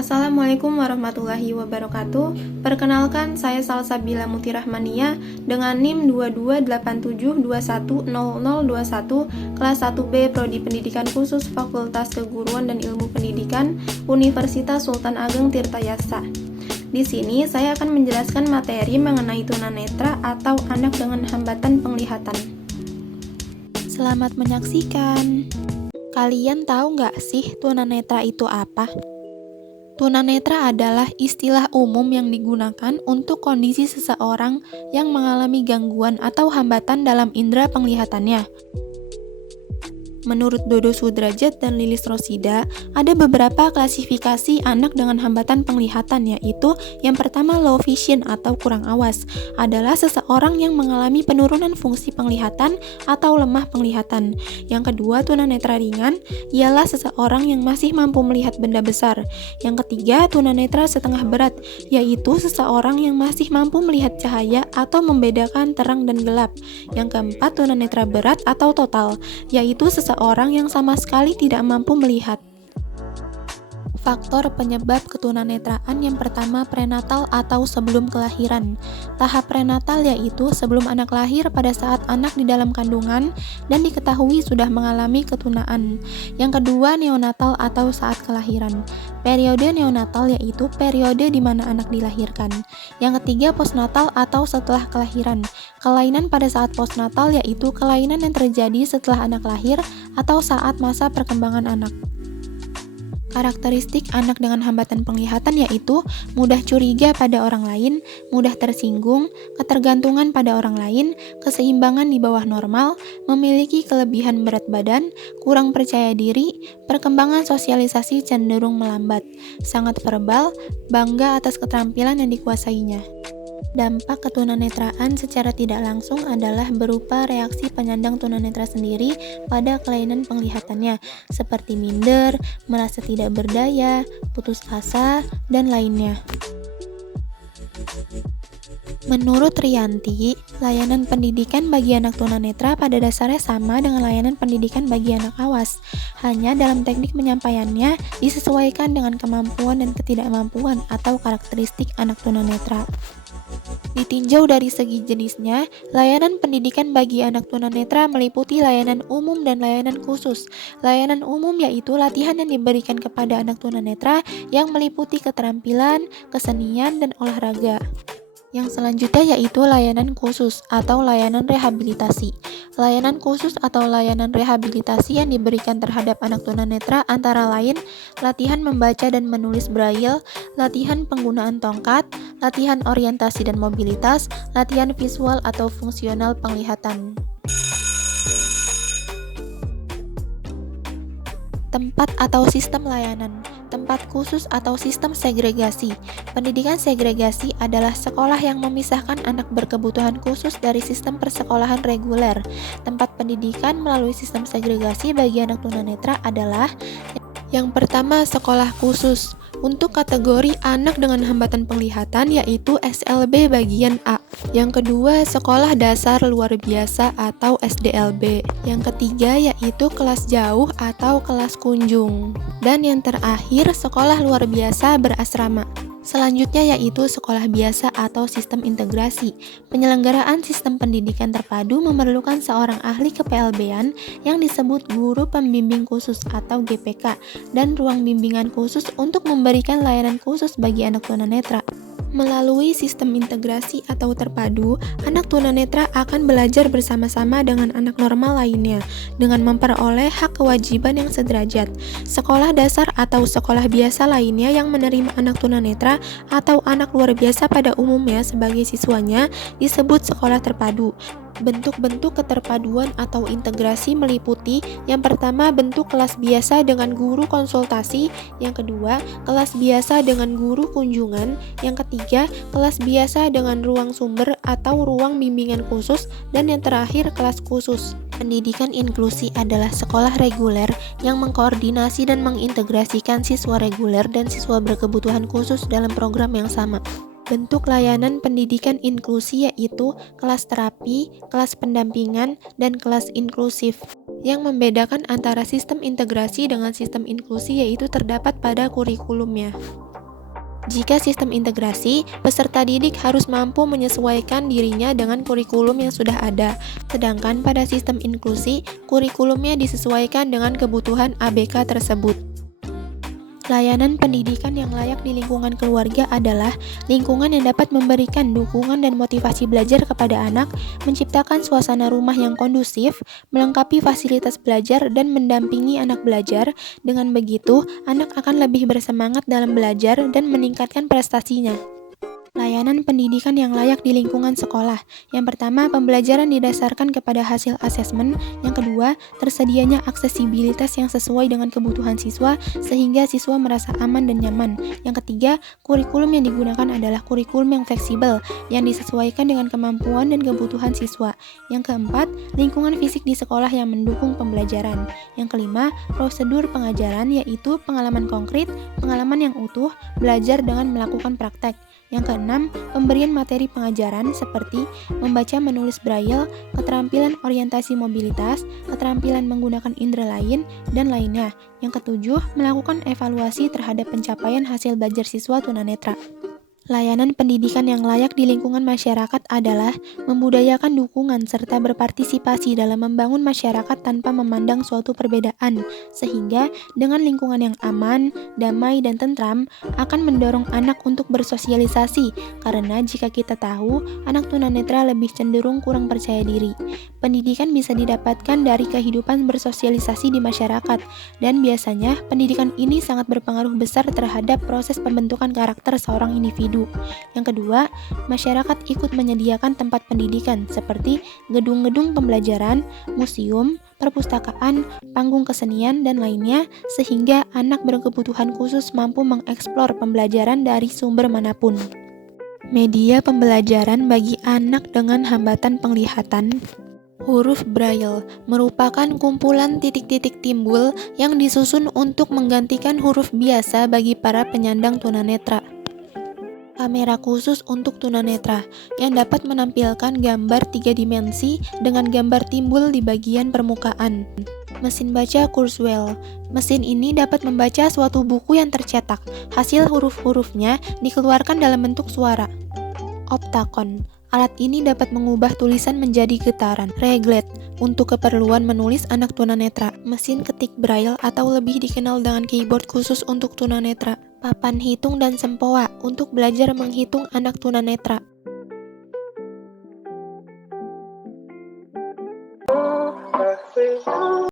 Assalamualaikum warahmatullahi wabarakatuh. Perkenalkan, saya Salsabila Mutirahmania dengan NIM 2287210021 kelas 1B Prodi Pendidikan Khusus Fakultas Keguruan dan Ilmu Pendidikan Universitas Sultan Ageng Tirtayasa. Di sini saya akan menjelaskan materi mengenai tunanetra atau anak dengan hambatan penglihatan. Selamat menyaksikan. Kalian tahu nggak sih tunanetra itu apa? Tunanetra adalah istilah umum yang digunakan untuk kondisi seseorang yang mengalami gangguan atau hambatan dalam indera penglihatannya. Menurut Dodo Sudrajat dan Lilis Rosida, ada beberapa klasifikasi anak dengan hambatan penglihatan, yaitu yang pertama low vision atau kurang awas, adalah seseorang yang mengalami penurunan fungsi penglihatan atau lemah penglihatan. Yang kedua, tunanetra ringan, ialah seseorang yang masih mampu melihat benda besar. Yang ketiga, tunanetra setengah berat, yaitu seseorang yang masih mampu melihat cahaya atau membedakan terang dan gelap. Yang keempat, tunanetra berat atau total, yaitu seseorang yang sama sekali tidak mampu melihat. Faktor penyebab ketunanetraan yang pertama prenatal atau sebelum kelahiran. Tahap prenatal yaitu sebelum anak lahir pada saat anak di dalam kandungan dan diketahui sudah mengalami ketunaan. Yang kedua neonatal atau saat kelahiran. Periode neonatal yaitu periode di mana anak dilahirkan. Yang ketiga postnatal atau setelah kelahiran. Kelainan pada saat postnatal yaitu kelainan yang terjadi setelah anak lahir atau saat masa perkembangan anak. Karakteristik anak dengan hambatan penglihatan yaitu mudah curiga pada orang lain, mudah tersinggung, ketergantungan pada orang lain, keseimbangan di bawah normal, memiliki kelebihan berat badan, kurang percaya diri, perkembangan sosialisasi cenderung melambat, sangat verbal, bangga atas keterampilan yang dikuasainya. Dampak ketunanetraan secara tidak langsung adalah berupa reaksi penyandang tunanetra sendiri pada kelainan penglihatannya, seperti minder, merasa tidak berdaya, putus asa, dan lainnya. Menurut Rianti, layanan pendidikan bagi anak tunanetra pada dasarnya sama dengan layanan pendidikan bagi anak awas. Hanya dalam teknik penyampaiannya disesuaikan dengan kemampuan dan ketidakmampuan atau karakteristik anak tunanetra. Ditinjau dari segi jenisnya, layanan pendidikan bagi anak tunanetra meliputi layanan umum dan layanan khusus. Layanan umum yaitu latihan yang diberikan kepada anak tunanetra yang meliputi keterampilan, kesenian, dan olahraga. Yang selanjutnya yaitu layanan khusus atau layanan rehabilitasi. Layanan khusus atau layanan rehabilitasi yang diberikan terhadap anak tunanetra antara lain latihan membaca dan menulis braille, latihan penggunaan tongkat, latihan orientasi dan mobilitas, latihan visual atau fungsional penglihatan. Tempat atau sistem layanan. Tempat khusus atau sistem segregasi. Pendidikan segregasi adalah sekolah yang memisahkan anak berkebutuhan khusus dari sistem persekolahan reguler. Tempat pendidikan melalui sistem segregasi bagi anak tunanetra adalah yang pertama, sekolah khusus. Untuk kategori anak dengan hambatan penglihatan yaitu SLB bagian A. Yang kedua, sekolah dasar luar biasa atau SDLB. Yang ketiga yaitu kelas jauh atau kelas kunjung. Dan yang terakhir, sekolah luar biasa berasrama. Selanjutnya yaitu sekolah biasa atau sistem integrasi. Penyelenggaraan sistem pendidikan terpadu memerlukan seorang ahli ke-PLB-an yang disebut guru pembimbing khusus atau GPK dan ruang bimbingan khusus untuk memberikan layanan khusus bagi anak tunanetra. Melalui sistem integrasi atau terpadu, anak tunanetra akan belajar bersama-sama dengan anak normal lainnya dengan memperoleh hak kewajiban yang sederajat. Sekolah dasar atau sekolah biasa lainnya yang menerima anak tunanetra atau anak luar biasa pada umumnya sebagai siswanya disebut sekolah terpadu. Bentuk-bentuk keterpaduan atau integrasi meliputi yang pertama bentuk kelas biasa dengan guru konsultasi, yang kedua kelas biasa dengan guru kunjungan, yang ketiga kelas biasa dengan ruang sumber atau ruang bimbingan khusus, dan yang terakhir kelas khusus. Pendidikan inklusi adalah sekolah reguler yang mengkoordinasi dan mengintegrasikan siswa reguler dan siswa berkebutuhan khusus dalam program yang sama. Bentuk layanan pendidikan inklusi yaitu kelas terapi, kelas pendampingan, dan kelas inklusif. Yang membedakan antara sistem integrasi dengan sistem inklusi yaitu terdapat pada kurikulumnya. Jika sistem integrasi, peserta didik harus mampu menyesuaikan dirinya dengan kurikulum yang sudah ada. Sedangkan pada sistem inklusi, kurikulumnya disesuaikan dengan kebutuhan ABK tersebut. Layanan pendidikan yang layak di lingkungan keluarga adalah lingkungan yang dapat memberikan dukungan dan motivasi belajar kepada anak, menciptakan suasana rumah yang kondusif, melengkapi fasilitas belajar, dan mendampingi anak belajar. Dengan begitu, anak akan lebih bersemangat dalam belajar dan meningkatkan prestasinya. Layanan pendidikan yang layak di lingkungan sekolah. Yang pertama, pembelajaran didasarkan kepada hasil asesmen. Yang kedua, tersedianya aksesibilitas yang sesuai dengan kebutuhan siswa sehingga siswa merasa aman dan nyaman. Yang ketiga, kurikulum yang digunakan adalah kurikulum yang fleksibel yang disesuaikan dengan kemampuan dan kebutuhan siswa. Yang keempat, lingkungan fisik di sekolah yang mendukung pembelajaran. Yang kelima, prosedur pengajaran yaitu pengalaman konkret, pengalaman yang utuh, belajar dengan melakukan praktek. Yang keenam, pemberian materi pengajaran seperti membaca menulis braille, keterampilan orientasi mobilitas, keterampilan menggunakan indera lain, dan lainnya. Yang ketujuh, melakukan evaluasi terhadap pencapaian hasil belajar siswa tunanetra. Layanan pendidikan yang layak di lingkungan masyarakat adalah membudayakan dukungan serta berpartisipasi dalam membangun masyarakat tanpa memandang suatu perbedaan, sehingga dengan lingkungan yang aman, damai, dan tentram akan mendorong anak untuk bersosialisasi, karena jika kita tahu, anak tunanetra lebih cenderung kurang percaya diri. Pendidikan bisa didapatkan dari kehidupan bersosialisasi di masyarakat, dan biasanya pendidikan ini sangat berpengaruh besar terhadap proses pembentukan karakter seorang individu. Yang kedua, masyarakat ikut menyediakan tempat pendidikan seperti gedung-gedung pembelajaran, museum, perpustakaan, panggung kesenian, dan lainnya, sehingga anak berkebutuhan khusus mampu mengeksplor pembelajaran dari sumber manapun. Media pembelajaran bagi anak dengan hambatan penglihatan. Huruf Braille merupakan kumpulan titik-titik timbul yang disusun untuk menggantikan huruf biasa bagi para penyandang tunanetra. Kamera khusus untuk tunanetra yang dapat menampilkan gambar 3 dimensi dengan gambar timbul di bagian permukaan. Mesin baca Kurzweil. Mesin ini dapat membaca suatu buku yang tercetak. Hasil huruf-hurufnya dikeluarkan dalam bentuk suara. Optakon. Alat ini dapat mengubah tulisan menjadi getaran. Reglet. Untuk keperluan menulis anak tunanetra. Mesin ketik Braille atau lebih dikenal dengan keyboard khusus untuk tunanetra. Papan hitung dan sempoa untuk belajar menghitung anak tunanetra.